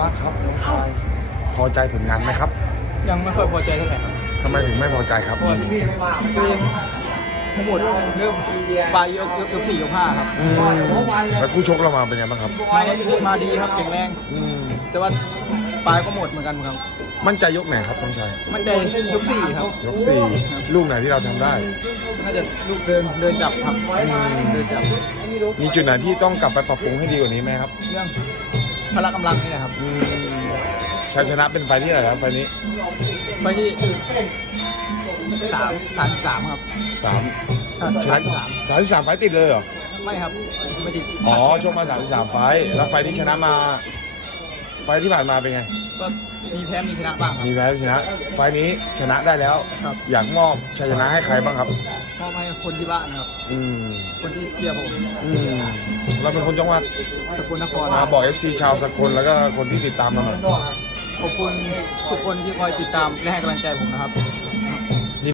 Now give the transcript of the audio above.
บ้างครับน้องชายพอใจผลงานไหมครับยังไม่ค่อยพอใจเท่าไหร่ครับทำไมถึงไม่พอใจครับเพราะว่าตัวเองหมดเริ่มปลายยกยกยกสี่ยกห้าครับอืมแล้วคู่ชกเรามาเป็นไงบ้างครับมามาดีครับแข็งแรงอืมแต่ว่าปลายก็หมดเหมือนกันครับ มั่นใจยกไหนครับน้องชายมันใจยกสี่ครับยกสี่ลูกไหนที่เราทำได้น่าจะลูกเดินเดินจับครับเดินจับมีจุดไหนที่ต้องกลับไปปรับปรุงให้ดีกว่านี้ไหมครับ เรื่อง พละกำลังนี่แหละครับอืมชัยชนะเป็นไฟล์ที่ไหนครับไฟล์นี้ไปที่สามสามสามครับสามสามชสานะมสามสามที่สามไฟล์ติดเลยเหรอ ไม่ครับไม่ติดอ๋อชกมาสามที่สามไฟล์แล้วไฟล์ที่ชนะมา ไฟล์ที่ผ่านมาเป็นไง ก็มีแพ้มีชนะบ้างครับ มีแพ้ชนะ ไฟล์นี้ชนะได้แล้ว ครับ อยากมอบชัยชนะให้ใครบ้างครับมอบให้คนที่บ้านนะครับ อืม คนที่เชียร์ผม อืม เราเป็นคนจังหวัดสกลนครมาบอก FC ชาวสกลแล้วก็คนที่ติดตามเราหน่อย ขอบคุณทุกคนที่คอยติดตามและให้กำลังใจผมนะครับ